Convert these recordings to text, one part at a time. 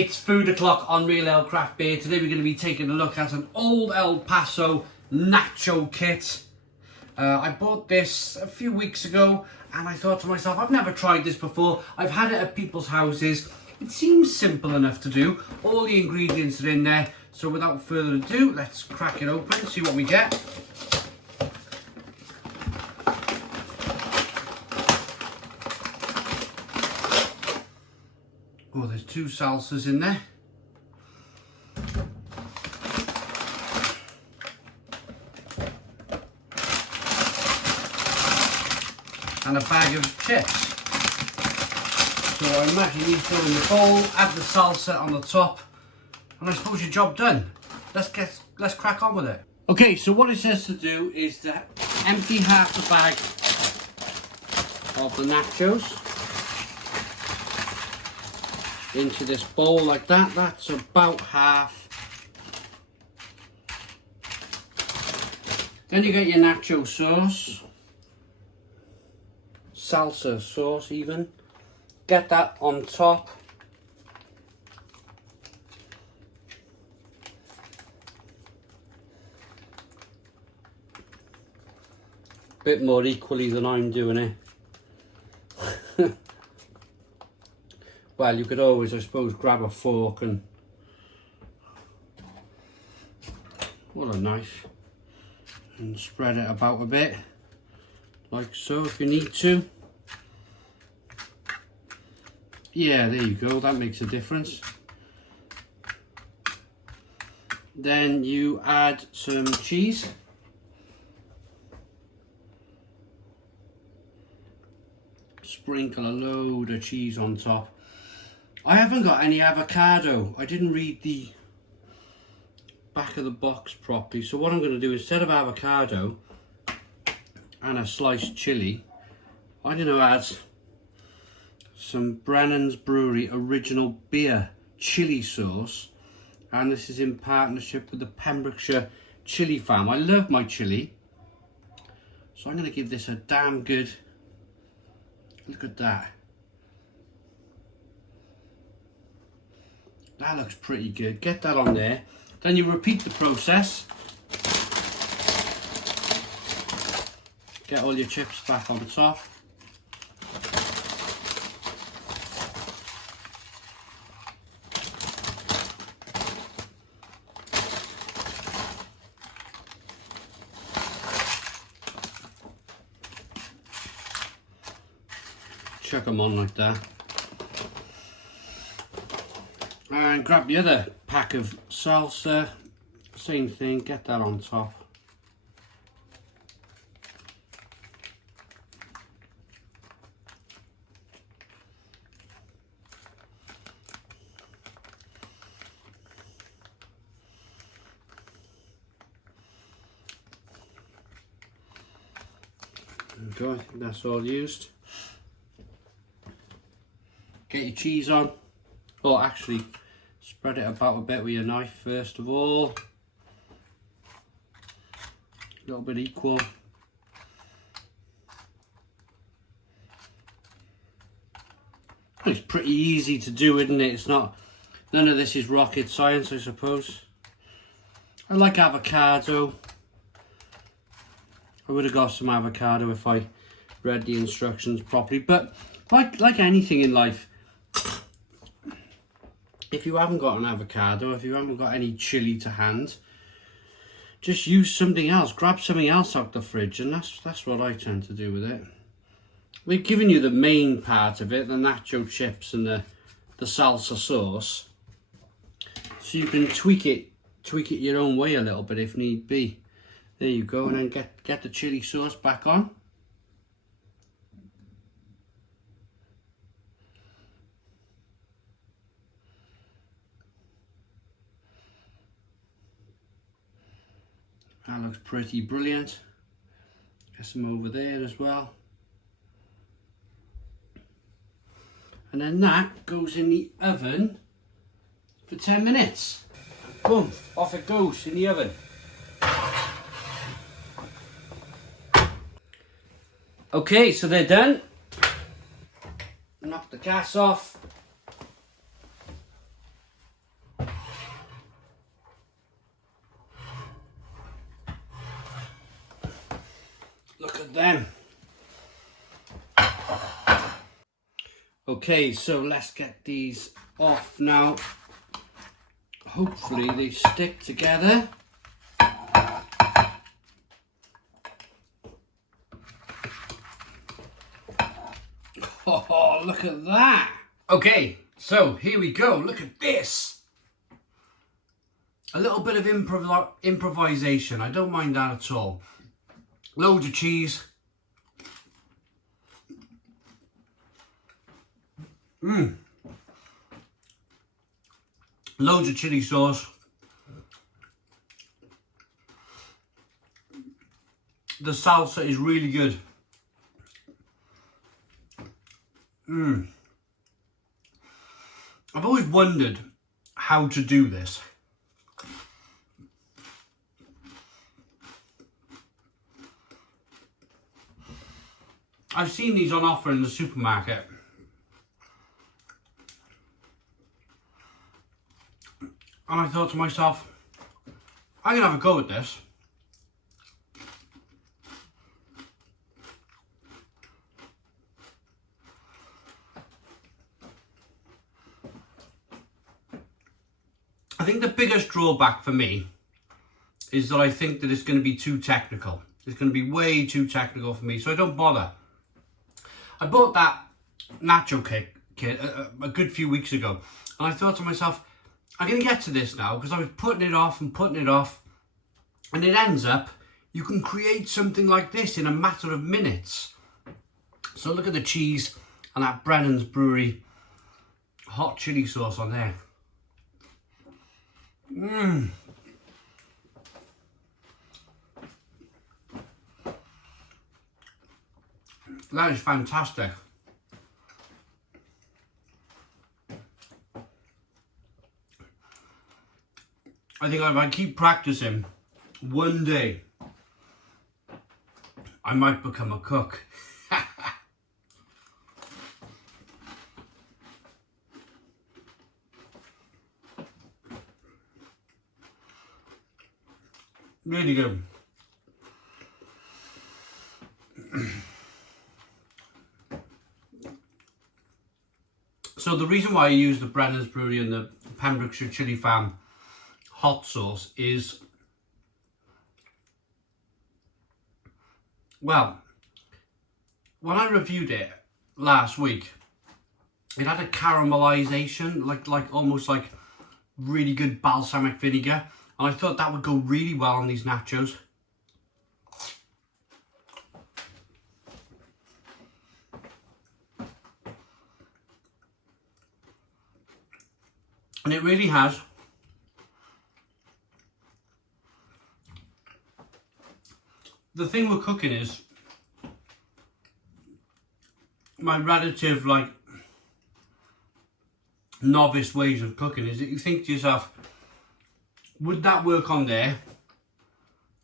It's food o'clock on Real El Craft Beer. Today we're going to be taking a look at an old El Paso Nacho kit. I bought this a few weeks ago and I thought to myself, I've never tried this before. I've had it at people's houses. It seems simple enough to do. All the ingredients are in there. So without further ado, let's crack it open, see what we get. Oh, there's two salsas in there. And a bag of chips. So I imagine you throw in the bowl, add the salsa on the top, and I suppose your job done. Let's crack on with it. Okay, so what it says to do is to empty half the bag of the nachos into this bowl like that. That's about half. Then you get your nacho sauce, salsa sauce even. Get that on top. Bit more equally than I'm doing it. Well, you could always, I suppose, grab a fork and... What a knife. And spread it about a bit. Like so, if you need to. Yeah, there you go. That makes a difference. Then you add some cheese. Sprinkle a load of cheese on top. I haven't got any avocado. I didn't read the back of the box properly. So what I'm going to do, instead of avocado and a sliced chili, I'm going to add some Brennan's Brewery original beer chili sauce. And this is in partnership with the Pembrokeshire Chili Farm. I love my chili. So I'm going to give this a damn good... Look at that. That looks pretty good. Get that on there. Then you repeat the process. Get all your chips back on the top. Chuck them on like that. And grab the other pack of salsa, same thing, get that on top. There we go, I think that's all used. Get your cheese on. Oh, actually, spread it about a bit with your knife first of all. A little bit equal. It's pretty easy to do, isn't it? It's not, none of this is rocket science, I suppose. I like avocado. I would have got some avocado if I read the instructions properly, but like anything in life, if you haven't got an avocado, if you haven't got any chili to hand, just use something else. Grab something else out the fridge, and that's what I tend to do with it. We've given you the main part of it, the nacho chips and the salsa sauce, so you can tweak it your own way a little bit if need be. There you go, and then get the chili sauce back on. That looks pretty brilliant. Get some over there as well. And then that goes in the oven for 10 minutes. Boom, off it goes in the oven. Okay, so they're done. Knock the gas off. Look at them. Okay, so let's get these off now. Hopefully they stick together. Oh, look at that. Okay, so here we go. Look at this. A little bit of improvisation. I don't mind that at all. Loads of cheese. Loads of chili sauce. The salsa is really good. I've always wondered how to do this. I've seen these on offer in the supermarket. And I thought to myself, I'm going to have a go at this. I think the biggest drawback for me is that I think that it's going to be too technical. It's going to be way too technical for me, so I don't bother. I bought that nacho kit a good few weeks ago, and I thought to myself, I'm going to get to this now, because I was putting it off, and it ends up, you can create something like this in a matter of minutes. So look at the cheese and that Brennan's Brewery hot chili sauce on there. That is fantastic. I think if I keep practicing, one day I might become a cook. Really good. So the reason why I use the Brennan's Brewery and the Pembrokeshire Chili Farm hot sauce is, well, when I reviewed it last week, it had a caramelization, like almost like really good balsamic vinegar, and I thought that would go really well on these nachos. And it really has. The thing with cooking is, my relative novice ways of cooking is that you think to yourself, would that work on there?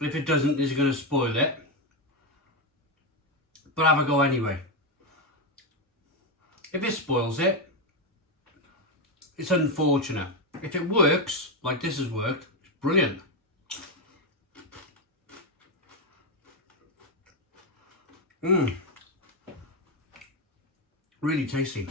If it doesn't, is it going to spoil it? But have a go anyway. If it spoils it, it's unfortunate. If it works, like this has worked, it's brilliant. Really tasty.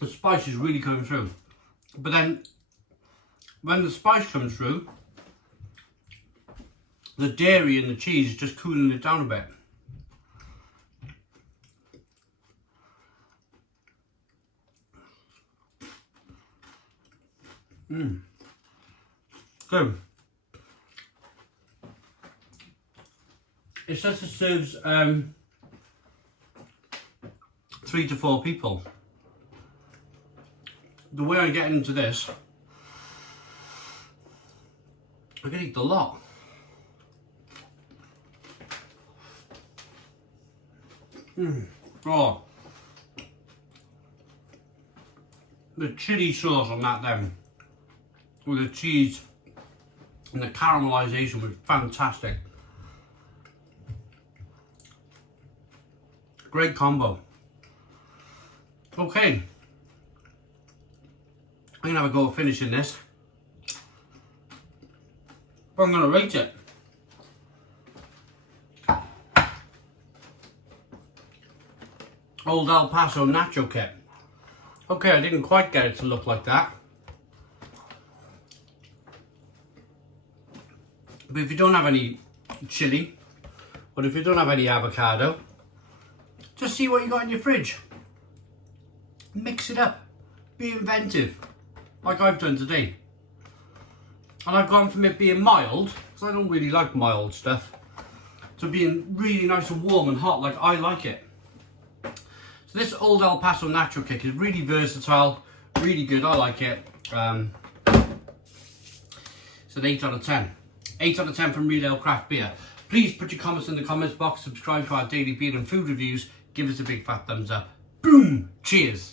The spice is really coming through. But then, when the spice comes through, the dairy and the cheese is just cooling it down a bit. Good. It says it serves 3 to 4 people. The way I get into this, I can eat a lot. Oh, the chili sauce on that then, with the cheese and the caramelization was fantastic. Great combo. Okay. I'm gonna have a go at finishing this. But I'm gonna rate it. Old El Paso Nacho kit. Okay, I didn't quite get it to look like that. But if you don't have any chili, or if you don't have any avocado, just see what you got in your fridge. Mix it up. Be inventive, like I've done today. And I've gone from it being mild, because I don't really like mild stuff, to being really nice and warm and hot like I like it. So this Old El Paso Nacho kit is really versatile, really good, I like it. It's an 8 out of 10. 8 out of 10 from Real Ale Craft Beer. Please put your comments in the comments box, subscribe to our daily beer and food reviews, give us a big fat thumbs up. Boom! Cheers!